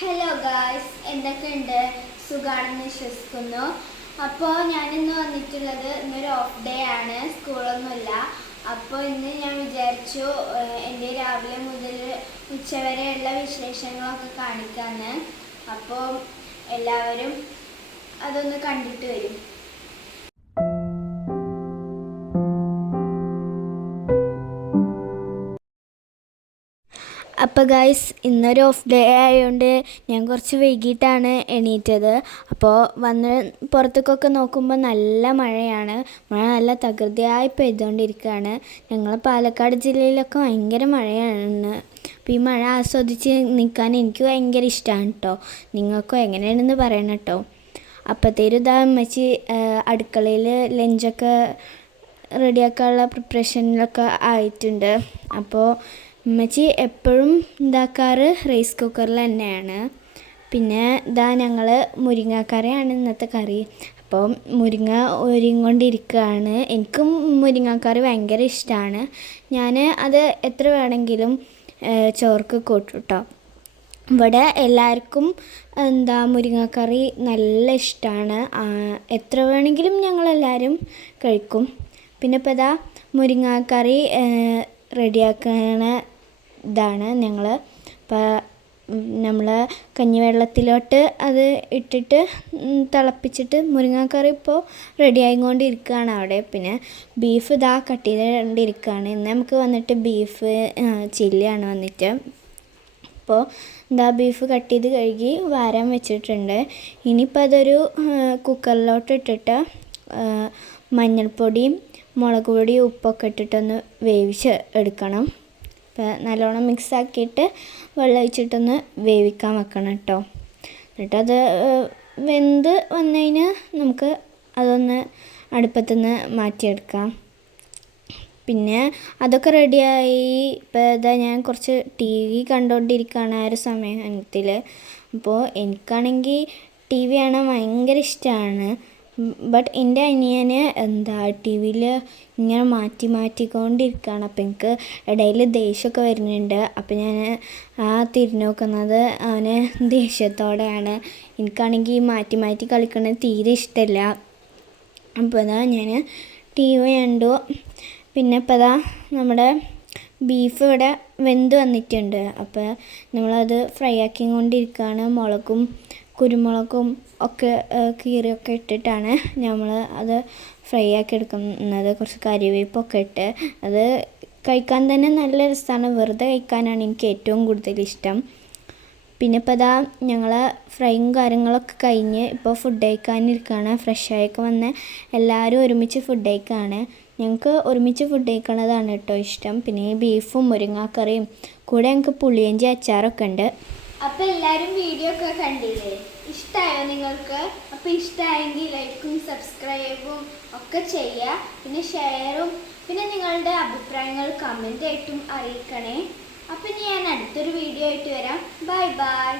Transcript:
Hello guys എന്തൊക്കെയുണ്ട്? സുഖാണെന്ന് വിശ്വസിക്കുന്നു. അപ്പോൾ ഞാനിന്ന് വന്നിട്ടുള്ളത് ഇന്നൊരു ഓഫ് ഡേ ആണ്. സ്കൂളൊന്നുമില്ല. അപ്പോൾ ഇന്ന് ഞാൻ വിചാരിച്ചു എന്റെ രാവിലെ മുതൽ ഉച്ചവരെയുള്ള വിശേഷങ്ങളൊക്കെ കാണിക്കാമെന്ന് അപ്പോൾ എല്ലാവരും അതൊന്ന് കണ്ടിട്ട് വരും. അപ്പോൾ ഗൈസ് ഇന്നൊരു ഓഫ് ഡേ ആയതുകൊണ്ട് ഞാൻ കുറച്ച് വൈകിട്ടാണ് എണീറ്റത്. അപ്പോൾ വന്ന് പുറത്തേക്കൊക്കെ നോക്കുമ്പോൾ നല്ല മഴയാണ്. മഴ നല്ല തകൃതിയായി പെയ്തുകൊണ്ടിരിക്കുകയാണ്. ഞങ്ങൾ പാലക്കാട് ജില്ലയിലൊക്കെ ഭയങ്കര മഴയാണ്. അപ്പോൾ ഈ മഴ ആസ്വദിച്ച് നിൽക്കാൻ എനിക്ക് ഭയങ്കര ഇഷ്ടമാണ് കേട്ടോ നിങ്ങൾക്കും എങ്ങനെയാണെന്ന് പറയണം കേട്ടോ അപ്പോഴത്തേരും ഇതാ അമ്മച്ചി അടുക്കളയിൽ ലഞ്ചൊക്കെ റെഡിയാക്കാനുള്ള പ്രിപ്പറേഷനിലൊക്കെ ആയിട്ടുണ്ട്. അപ്പോൾ ഉമ്മച്ചി എപ്പോഴും ഉണ്ടാക്കാറ് റൈസ് കുക്കറിൽ തന്നെയാണ്. പിന്നെ ഇതാ ഞങ്ങൾ മുരിങ്ങാക്കറിയാണ് ഇന്നത്തെ കറി. അപ്പോൾ മുരിങ്ങ ഒരുങ്ങിക്കൊണ്ടിരിക്കുകയാണ്. എനിക്കും മുരിങ്ങാക്കറി ഭയങ്കര ഇഷ്ടമാണ്. ഞാൻ അത് എത്ര വേണമെങ്കിലും ചോർക്ക് കേട്ടോ ഇവിടെ എല്ലാവർക്കും എന്താ മുരിങ്ങക്കറി നല്ല ഇഷ്ടമാണ്. എത്ര വേണമെങ്കിലും ഞങ്ങളെല്ലാവരും കഴിക്കും. പിന്നെ ഇപ്പോൾ ഇതാ മുരിങ്ങക്കറി റെഡിയാക്കണ ഇതാണ്. ഞങ്ങൾ ഇപ്പോൾ നമ്മൾ കഞ്ഞിവെള്ളത്തിലോട്ട് അത് ഇട്ടിട്ട് തിളപ്പിച്ചിട്ട് മുരിങ്ങാക്കറി ഇപ്പോൾ റെഡി ആയിക്കൊണ്ടിരിക്കുകയാണ് അവിടെ. പിന്നെ ബീഫ് ഇതാ കട്ട് ചെയ്തുകൊണ്ടിരിക്കുകയാണ് ഇന്ന് നമുക്ക് വന്നിട്ട് ബീഫ് ചില്ലിയാണ് വന്നിട്ട്. അപ്പോൾ എന്താ ബീഫ് കട്ട് ചെയ്ത് കഴുകി വാരാൻ വെച്ചിട്ടുണ്ട്. ഇനിയിപ്പോൾ അതൊരു കുക്കറിലോട്ട് ഇട്ടിട്ട് മഞ്ഞൾപ്പൊടിയും മുളക് പൊടിയും ഉപ്പൊക്കെ ഇട്ടിട്ടൊന്ന് വേവിച്ച് എടുക്കണം. നല്ലോണം മിക്സ് ആക്കിയിട്ട് വെള്ളം ഒഴിച്ചിട്ടൊന്ന് വേവിക്കാൻ വെക്കണം കേട്ടോ എന്നിട്ടത് വെന്ത് വന്നു കഴിഞ്ഞാൽ നമുക്ക് അതൊന്ന് അടുപ്പത്തുനിന്ന് മാറ്റിയെടുക്കാം. പിന്നെ അതൊക്കെ റെഡിയായി ഇപ്പോൾ ഇതാ ഞാൻ കുറച്ച് ടി വി കണ്ടുകൊണ്ടിരിക്കുകയാണ് ആ ഒരു സമയത്തിൽ അപ്പോൾ എനിക്കാണെങ്കിൽ ടി വി കാണാൻ ഭയങ്കര ഇഷ്ടമാണ് ബട്ട് എന്റെ അനിയന് എന്താ ടി വിയിൽ ഇങ്ങനെ മാറ്റി മാറ്റിക്കൊണ്ടിരിക്കുകയാണ്. അപ്പം എനിക്ക് ഇടയിൽ ദേഷ്യമൊക്കെ വരുന്നുണ്ട്. അപ്പം ഞാൻ ആ തിരിഞ്ഞു നോക്കുന്നത് അവന് ദേഷ്യത്തോടെയാണ്. എനിക്കാണെങ്കിൽ മാറ്റി മാറ്റി കളിക്കുന്നത് തീരെ ഇഷ്ടമില്ല. അപ്പോൾ ഇതാ ഞാൻ ടി വി കണ്ടു. പിന്നെ ഇപ്പോൾ ഇതാ നമ്മുടെ ബീഫ് ഇവിടെ വെന്ത് വന്നിട്ടുണ്ട്. അപ്പോൾ നമ്മളത് ഫ്രൈ ആക്കി കൊണ്ടിരിക്കുകയാണ് മുളകും കുരുമുളകും ഒക്കെ കീറിയൊക്കെ ഇട്ടിട്ടാണ് നമ്മൾ അത് ഫ്രൈ ആക്കി എടുക്കുന്നത്. കുറച്ച് കറിവേപ്പൊക്കെ ഇട്ട്. അത് കഴിക്കാൻ തന്നെ നല്ല രസമാണ് വെറുതെ കഴിക്കാനാണ് എനിക്ക് ഏറ്റവും കൂടുതൽ ഇഷ്ടം. പിന്നെ ഇപ്പോൾ ഇതാ ഞങ്ങൾ ഫ്രൈയും കാര്യങ്ങളൊക്കെ കഴിഞ്ഞ് ഇപ്പോൾ ഫുഡ് കഴിക്കാനിരിക്കുകയാണ് ഫ്രഷായൊക്കെ വന്ന് എല്ലാവരും ഒരുമിച്ച് ഫുഡ് കഴിക്കുകയാണ് ഞങ്ങൾക്ക് ഒരുമിച്ച് ഫുഡ് കഴിക്കണതാണ് കേട്ടോ ഇഷ്ടം. പിന്നെ ബീഫും മുരിങ്ങാക്കറിയും. കൂടെ ഞങ്ങൾക്ക് പുളിയഞ്ചി അച്ചാറൊക്കെ ഉണ്ട്. അപ്പോൾ എല്ലാരും വീഡിയോ ഒക്കെ കണ്ടില്ലേ? ഇഷ്ടമായോ നിങ്ങൾക്ക്? അപ്പൊ ഇഷ്ടമായെങ്കിൽ ലൈക്കും സബ്സ്ക്രൈബും ഒക്കെ ചെയ്യുക പിന്നെ ഷെയറും പിന്നെ നിങ്ങളുടെ അഭിപ്രായങ്ങൾ കമന്റ് ആയിട്ടും അറിയിക്കണേ. അപ്പം ഞാൻ അടുത്തൊരു വീഡിയോ ആയിട്ട് വരാം. Bye bye